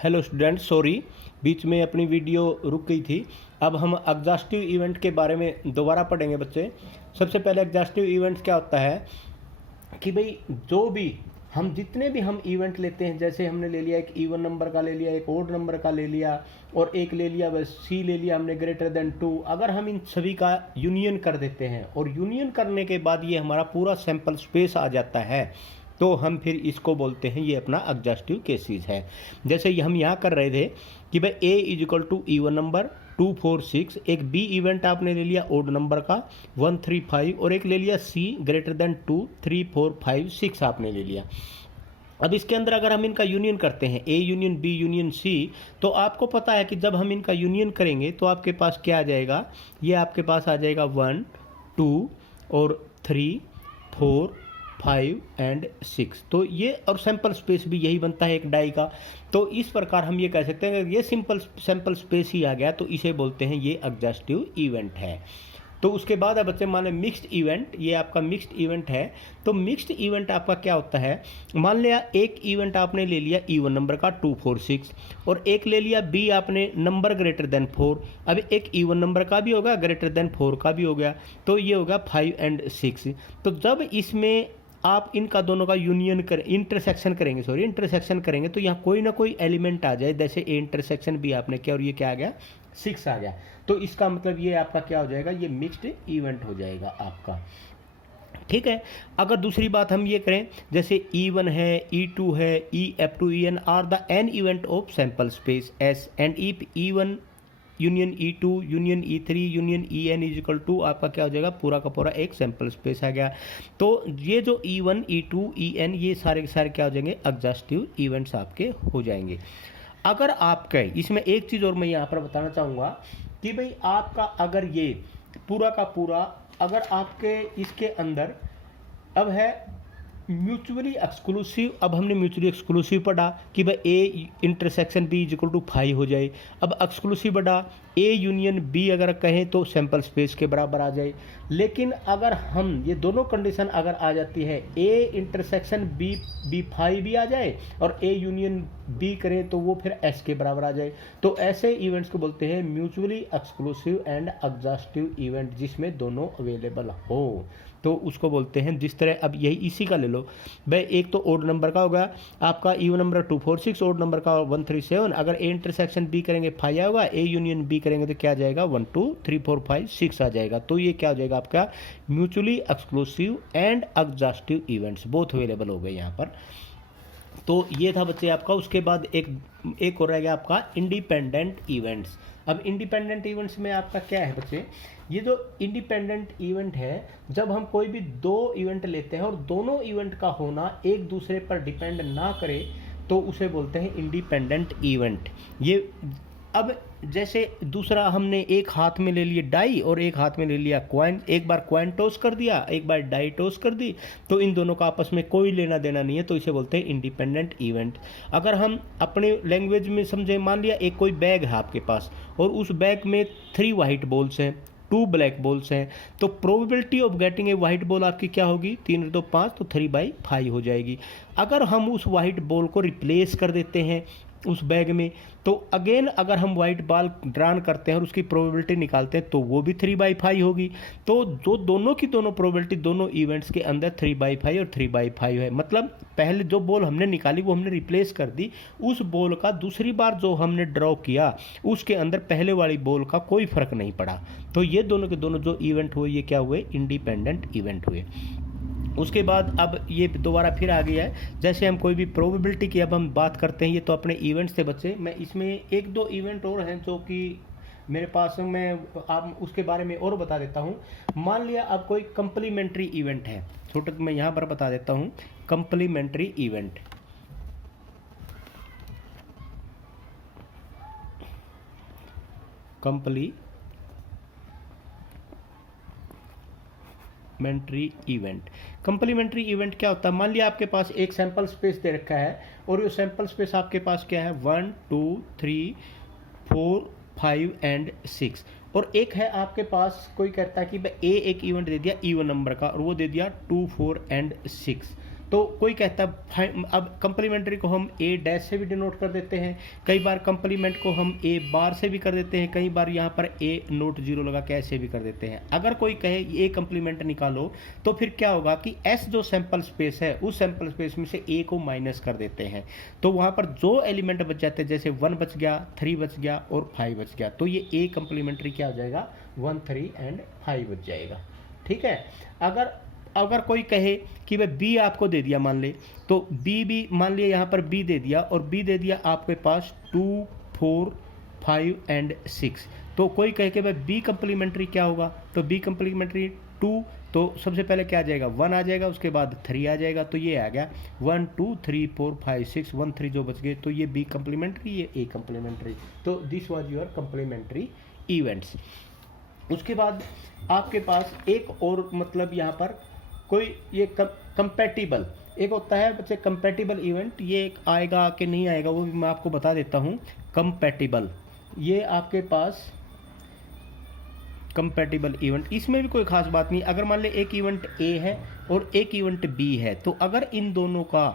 Hello student, sorry बीच में अपनी video रुक गई थी। अब हम एग्जॉस्टिव इवेंट के बारे में दोबारा पढ़ेंगे बच्चे। सबसे पहले एग्जॉस्टिव इवेंट क्या होता है कि भाई जो भी हम जितने भी हम इवेंट लेते हैं, जैसे हमने ले लिया एक इवन नंबर का ले लिया, एक ओड नंबर का ले लिया और एक ले लिया बस सी ले लिया हमने ग्रेटर देन 2। अगर हम इन सभी का यूनियन कर देते हैं और यूनियन करने के बाद ये हमारा पूरा सैंपल स्पेस आ जाता है, तो हम फिर इसको बोलते हैं ये अपना एग्जॉस्टिव केसेस है। जैसे हम यहाँ कर रहे थे कि भाई A is equal to even number 2 4 6, एक बी इवेंट आपने ले लिया ओड नंबर का 1 3 5 और एक ले लिया सी ग्रेटर देन 2 3 4 5 6 आपने ले लिया। अब इसके अंदर अगर हम इनका यूनियन करते हैं A union B union C, तो आपको पता है कि जब हम इनका यूनियन करेंगे तो आपके पास क्या आ जाएगा, ये आपके पास आ जाएगा 1 2 और 3 4 5 एंड 6। तो ये और सैंपल स्पेस भी यही बनता है एक डाई का। तो इस प्रकार हम ये कह सकते हैं कि ये सिंपल सैंपल स्पेस ही आ गया तो इसे बोलते हैं ये एग्जॉस्टिव इवेंट है। तो उसके बाद अब बच्चे माने मिक्स्ड इवेंट, ये आपका मिक्स्ड इवेंट है। तो मिक्स्ड इवेंट आपका क्या होता है, मान लिया एक इवेंट आपने ले लिया इवन नंबर का 2 4 6 और एक ले लिया बी आपने नंबर ग्रेटर देन 4। अब एक इवन नंबर का भी होगा ग्रेटर देन 4 का भी हो गया, तो ये होगा 5 एंड 6। तो जब इसमें आप इनका दोनों का यूनियन कर इंटरसेक्शन करेंगे तो यहाँ कोई ना कोई एलिमेंट आ जाए, जैसे ए इंटरसेक्शन भी आपने किया और ये क्या आ गया 6 आ गया, तो इसका मतलब ये आपका क्या हो जाएगा, ये मिक्स्ड इवेंट हो जाएगा आपका। ठीक है। अगर दूसरी बात हम ये करें, जैसे E1 है, E2 है, E up to En are the n event of sample space S and if E1 union E2 union E3 union En is equal to आपका क्या हो जाएगा, पूरा का पूरा एक सैंपल स्पेस आ गया। तो ये जो E1 E2 En ये सारे के सारे क्या हो जाएंगे, एग्जॉस्टिव इवेंट्स आपके हो जाएंगे। अगर आपके इसमें एक चीज़ और मैं यहाँ पर बताना चाहूँगा कि भाई आपका अगर ये पूरा का पूरा अगर आपके इसके अंदर अब है म्यूचुअली एक्सक्लूसिव, अब हमने म्यूचुअली एक्सक्लूसिव पढ़ा कि भाई A intersection B is equal to 5 हो जाए। अब एक्सक्लूसिव पढ़ा ए यूनियन बी अगर कहें तो सैंपल स्पेस के बराबर आ जाए। लेकिन अगर हम ये दोनों कंडीशन अगर आ जाती है, ए इंटरसेक्शन बी बी 5 भी आ जाए और ए यूनियन बी करें तो वो फिर एस के बराबर आ जाए, तो ऐसे इवेंट्स को बोलते हैं mutually exclusive and exhaustive event, जिसमें दोनों अवेलेबल हो तो उसको बोलते हैं। जिस तरह अब यही इसी का ले लो भाई, एक तो ओड नंबर का होगा आपका इवन नंबर 2 4 6, ओड नंबर का 1 3 7। अगर ए इंटरसेक्शन बी करेंगे 5 आएगा, ए यूनियन बी करेंगे तो क्या जाएगा 1 2 3 4 5 6 आ जाएगा। तो ये क्या हो जाएगा आपका mutually exclusive and exhaustive events both available हो गए यहाँ पर। तो ये था बच्चे आपका। उसके बाद एक और रह गया आपका इंडिपेंडेंट इवेंट्स। अब इंडिपेंडेंट इवेंट्स में आपका क्या है बच्चे, ये जो इंडिपेंडेंट इवेंट है, जब हम कोई भी दो इवेंट लेते हैं और दोनों इवेंट का होना एक दूसरे पर डिपेंड ना करे तो उसे बोलते हैं इंडिपेंडेंट इवेंट। ये अब जैसे दूसरा हमने एक हाथ में ले लिए डाई और एक हाथ में ले लिया क्वाइन, एक बार क्वाइन टॉस कर दिया एक बार डाई टॉस कर दी, तो इन दोनों का आपस में कोई लेना देना नहीं है, तो इसे बोलते हैं इंडिपेंडेंट इवेंट। अगर हम अपने लैंग्वेज में समझे, मान लिया एक कोई बैग है आपके पास और उस बैग में 3 वाइट बॉल्स हैं 2 ब्लैक बॉल्स हैं, तो probability of getting a white ball आपकी क्या होगी, 3 2 5, तो 3/5 हो जाएगी। अगर हम उस वाइट बॉल को रिप्लेस कर देते हैं उस बैग में, तो अगेन अगर हम वाइट बॉल ड्रॉन करते हैं और उसकी प्रोबेबिलिटी निकालते हैं तो वो भी 3/5 होगी। तो जो दोनों की दोनों प्रोबेबिलिटी दोनों इवेंट्स के अंदर 3/5 और 3/5 है। मतलब पहले जो बॉल हमने निकाली वो हमने रिप्लेस कर दी, उस बॉल का दूसरी बार जो हमने ड्रॉ किया उसके अंदर पहले वाली बॉल का कोई फर्क नहीं पड़ा। तो ये दोनों के दोनों जो इवेंट हुए ये क्या हुए, इंडिपेंडेंट इवेंट हुए। उसके बाद अब ये दोबारा फिर आ गया है, जैसे हम कोई भी प्रोबेबिलिटी की अब हम बात करते हैं, ये तो अपने इवेंट्स से बच्चे। मैं इसमें 1-2 इवेंट और हैं जो कि मेरे पास, मैं आप उसके बारे में और बता देता हूँ। मान लिया अब कोई कंप्लीमेंट्री इवेंट है, छोटा मैं यहाँ पर बता देता हूँ। कंप्लीमेंट्री इवेंट, कंप्लीमेंट्री इवेंट क्या होता है, मान लिया आपके पास एक सैंपल स्पेस दे रखा है और ये सैंपल स्पेस आपके पास क्या है 1 2 3 4 5 एंड 6, और एक है आपके पास कोई कहता है कि भाई ए एक इवेंट दे दिया इवन नंबर का और वो दे दिया 2 4 एंड 6। तो कोई कहता है अब कंप्लीमेंट्री को हम ए डैश से भी डिनोट कर देते हैं, कई बार कंप्लीमेंट को हम ए बार से भी कर देते हैं, कई बार यहाँ पर ए नोट जीरो लगा के ऐसे भी कर देते हैं। अगर कोई कहे ए कंप्लीमेंट निकालो तो फिर क्या होगा कि एस जो सैंपल स्पेस है उस सैंपल स्पेस में से ए को माइनस कर देते हैं, तो वहाँ पर जो एलिमेंट बच जाते हैं जैसे 1 बच गया, 3 बच गया और 5 बच गया, तो ये ए कंप्लीमेंट्री क्या हो जाएगा 1, 3 एंड 5 बच जाएगा। ठीक है। अगर कोई कहे कि भाई बी आपको दे दिया मान ले, तो बी भी मान लिया यहाँ पर बी दे दिया और बी दे दिया आपके पास 2, 4, 5 एंड 6, तो कोई कहे कि भाई बी कंप्लीमेंट्री क्या होगा, तो बी कंप्लीमेंट्री 2, तो सबसे पहले क्या आ जाएगा 1 आ जाएगा, उसके बाद 3 आ जाएगा, तो ये आ गया 1, 2, 3, 4, 5, 6, 1, 3 जो बच गए, तो ये बी कंप्लीमेंट्री, ये ए कंप्लीमेंट्री। तो this was your complementary events. उसके बाद आपके पास एक और मतलब यहाँ पर कोई ये कंपैटिबल एक होता है बच्चे कंपैटिबल इवेंट, ये एक आएगा कि नहीं आएगा वो भी मैं आपको बता देता हूँ। कंपैटिबल ये आपके पास कंपैटिबल इवेंट, इसमें भी कोई खास बात नहीं। अगर मान ले एक इवेंट ए है और एक इवेंट बी है, तो अगर इन दोनों का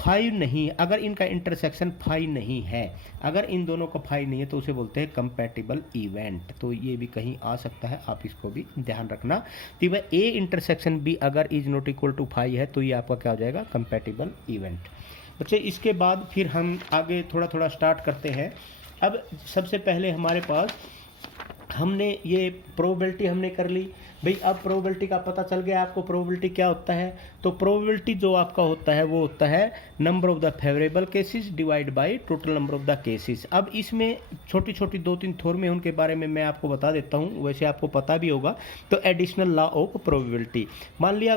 5 नहीं, अगर इनका इंटरसेक्शन 5 नहीं है, अगर इन दोनों का 5 नहीं है तो उसे बोलते हैं कंपैटिबल इवेंट। तो ये भी कहीं आ सकता है, आप इसको भी ध्यान रखना कि वह ए इंटरसेक्शन बी अगर इज नॉट इक्वल टू 5 है तो ये आपका क्या हो जाएगा कंपैटिबल इवेंट। बच्चे इसके बाद फिर हम आगे थोड़ा थोड़ा स्टार्ट करते हैं। अब सबसे पहले हमारे पास हमने ये प्रोबेबिलिटी हमने कर ली भाई। अब प्रोबेबिलिटी का पता चल गया आपको प्रोबेबिलिटी क्या होता है, तो प्रोबेबिलिटी जो आपका होता है वो होता है number of the favourable cases divide by total number of the cases. अब इसमें छोटी छोटी 2-3 थ्योरम है, उनके बारे में मैं आपको बता देता हूँ, वैसे आपको पता भी होगा। तो एडिशनल लॉ ऑफ प्रोबेबिलिटी, मान लिया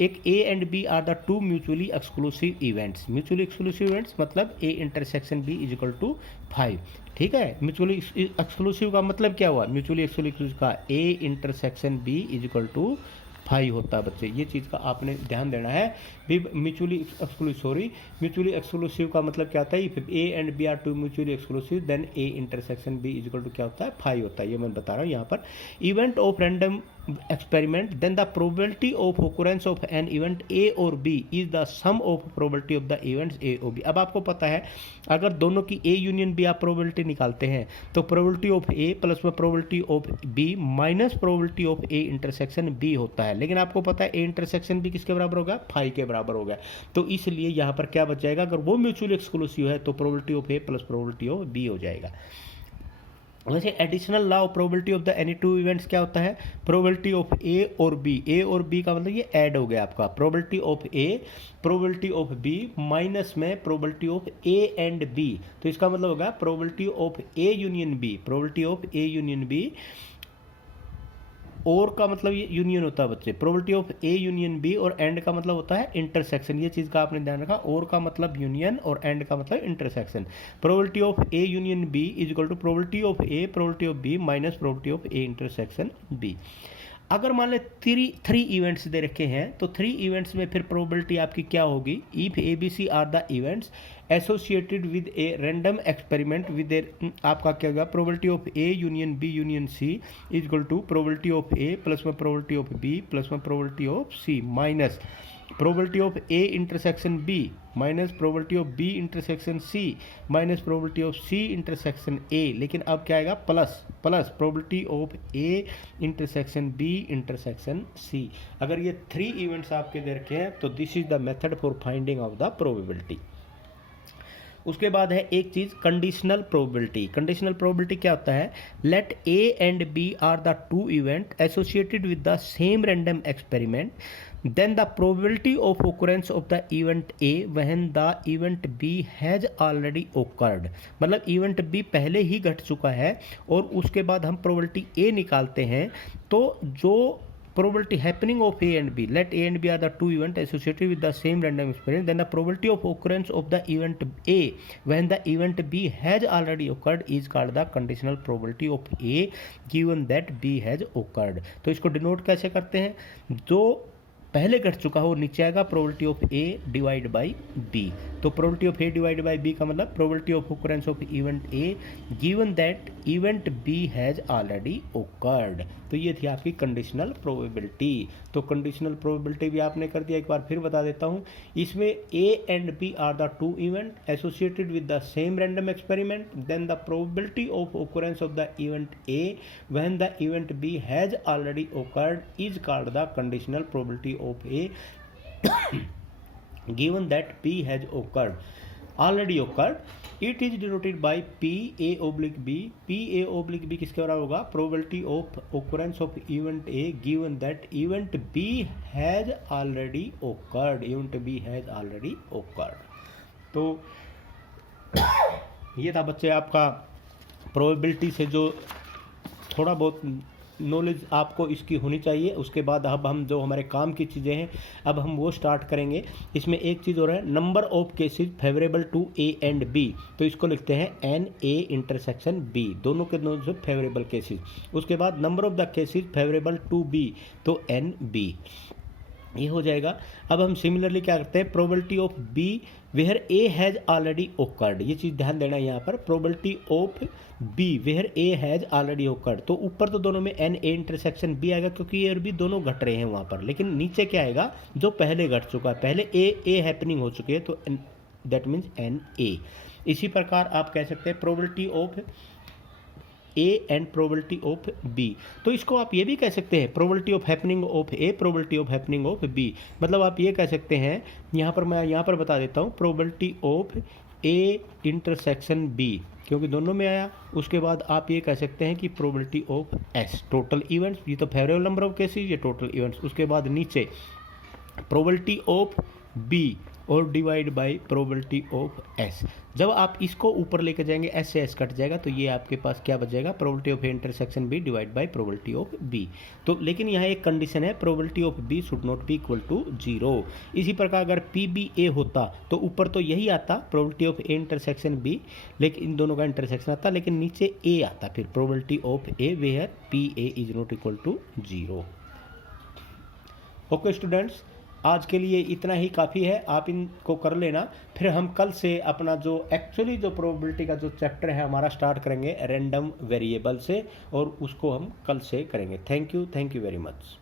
एक A and B are the 2 mutually exclusive events. Mutually exclusive events मतलब A intersection B is equal to 5। ठीक है। म्यूचुअली एक्सक्लूसिव का मतलब क्या हुआ, म्यूचुअली एक्सक्लूसिव का A intersection B is equal to 5 होता है बच्चे। ये चीज़ का आपने ध्यान देना है भी। म्यूचुअली एक्सक्लूसिव का मतलब क्या होता है, if A and B are 2 mutually exclusive then A intersection B is equal to क्या होता है 5 होता है। ये मैं बता रहा हूँ यहाँ पर। Event of random experiment, then the probability of occurrence of an event A और B is the sum of probability of the events A और B। अब आपको पता है अगर दोनों की A यूनियन B आप प्रोबेबिलिटी निकालते हैं तो प्रोबेबिलिटी ऑफ A प्लस में probability of B minus probability of A intersection B होता है। लेकिन आपको पता है A इंटरसेक्शन B किसके बराबर होगा 5 के बराबर हो गया। तो इसलिए यहाँ पर क्या बच जाएगा, अगर वो म्यूचुअली एक्सक्लूसिव है तो probability of A plus probability of B हो जाएगा। वैसे additional law of probability of the any 2 events क्या होता है, प्रोबेबिलिटी ऑफ ए और बी। ए और बी का मतलब ये ऐड हो गया आपका, probability of A probability of B minus में probability of A and B. तो इसका मतलब होगा probability of A union B, probability of A union B. और का मतलब ये यूनियन होता है बच्चे, probability of A union B, और एंड का मतलब होता है इंटरसेक्शन। ये चीज़ का आपने ध्यान रखा, और का मतलब यूनियन और एंड का मतलब intersection. Probability of A union B is equal to probability of A probability of B minus probability of A intersection B. अगर मान ले 3 इवेंट्स दे रखे हैं तो 3 इवेंट्स में फिर प्रोबेबिलिटी आपकी क्या होगी, if A B C are the events associated with a random experiment with आपका क्या होगा, probability of A union B union C is equal to probability of A plus में प्रोबेबिलिटी ऑफ बी प्लस में probability of C minus probability of A intersection B minus probability of B intersection C minus probability of C intersection A. लेकिन अब क्या आएगा plus probability of A intersection B intersection C. अगर ये 3 events आपके दे रखे हैं तो this is the method for finding of the probability. उसके बाद है एक चीज़ कंडीशनल प्रोबेबिलिटी। कंडीशनल प्रोबेबिलिटी क्या होता है, let A and B are the 2 event associated with the same random experiment then the probability of occurrence of the event A when the event B has already occurred। मतलब event B पहले ही घट चुका है और उसके बाद हम probability A निकालते हैं, तो जो probability happening of A and B, let A and B are the 2 events associated with the same random experiment, then the probability of occurrence of the event A when the event B has already occurred is called the conditional probability of A given that B has occurred। तो इसको denote कैसे करते हैं, जो पहले घट चुका हो नीचे आएगा probability of A divide by B. तो probability of A divide by B का मतलब probability of occurrence of event A given that event B has already occurred. तो ये थी आपकी कंडीशनल प्रोबेबिलिटी। तो कंडीशनल प्रोबेबिलिटी भी आपने कर दिया, एक बार फिर बता देता हूँ। इसमें A and B are the two event associated with the same random experiment, then the probability of occurrence of the event A when the event B has already occurred is called the conditional probability of A given that B has already occurred. It is denoted by PA oblique B. PA oblique B किसके बराबर होगा? probability of occurrence of event A given that event B has already occurred. Event B has already occurred. तो ये था बच्चे आपका probability से जो थोड़ा बहुत नॉलेज आपको इसकी होनी चाहिए। उसके बाद अब हम जो हमारे काम की चीज़ें हैं अब हम वो स्टार्ट करेंगे। इसमें एक चीज़ और है, number of cases favourable to A and B, तो इसको लिखते हैं एन ए इंटरसेक्शन बी, दोनों के दोनों से फेवरेबल केसेस। उसके बाद number of the cases favourable to B, तो एन बी, ये हो जाएगा। अब हम सिमिलरली क्या करते हैं, probability of B where A has already occurred, ये चीज़ ध्यान देना है यहाँ पर, probability of B where A has already occurred. तो ऊपर तो दोनों में एन ए इंटरसेक्शन बी आएगा क्योंकि ये और बी दोनों घट रहे हैं वहाँ पर, लेकिन नीचे क्या आएगा, जो पहले घट चुका है, पहले ए हैपनिंग हो चुकी है, तो दैट मीन्स एन ए। इसी प्रकार आप कह सकते हैं probability of A and probability of B, तो इसको आप ये भी कह सकते हैं probability of happening of A probability of happening of B. मतलब आप ये कह सकते हैं, यहाँ पर मैं यहाँ पर बता देता हूँ, probability of A intersection B, क्योंकि दोनों में आया। उसके बाद आप ये कह सकते हैं कि probability of S total events, ये तो फेवरेबल नंबर ऑफ केसेस, ये टोटल इवेंट्स। उसके बाद नीचे प्रोबेबिलिटी ऑफ बी और divide by probability of S. जब आप इसको ऊपर लेकर जाएंगे, एस से एस कट जाएगा, तो ये आपके पास क्या बचेगा, probability of A intersection B divide by probability of B. तो लेकिन यहाँ एक कंडीशन है, probability of B should not be equal to 0। इसी प्रकार अगर पी बी ए होता तो ऊपर तो यही आता probability of A intersection B, लेकिन इन दोनों का इंटरसेक्शन आता, लेकिन नीचे ए आता फिर probability of A where P A is not equal to 0। Okay students, आज के लिए इतना ही काफ़ी है, आप इनको कर लेना। फिर हम कल से अपना जो एक्चुअली जो प्रोबेबिलिटी का जो चैप्टर है हमारा स्टार्ट करेंगे रैंडम वेरिएबल से, और उसको हम कल से करेंगे। Thank you very much.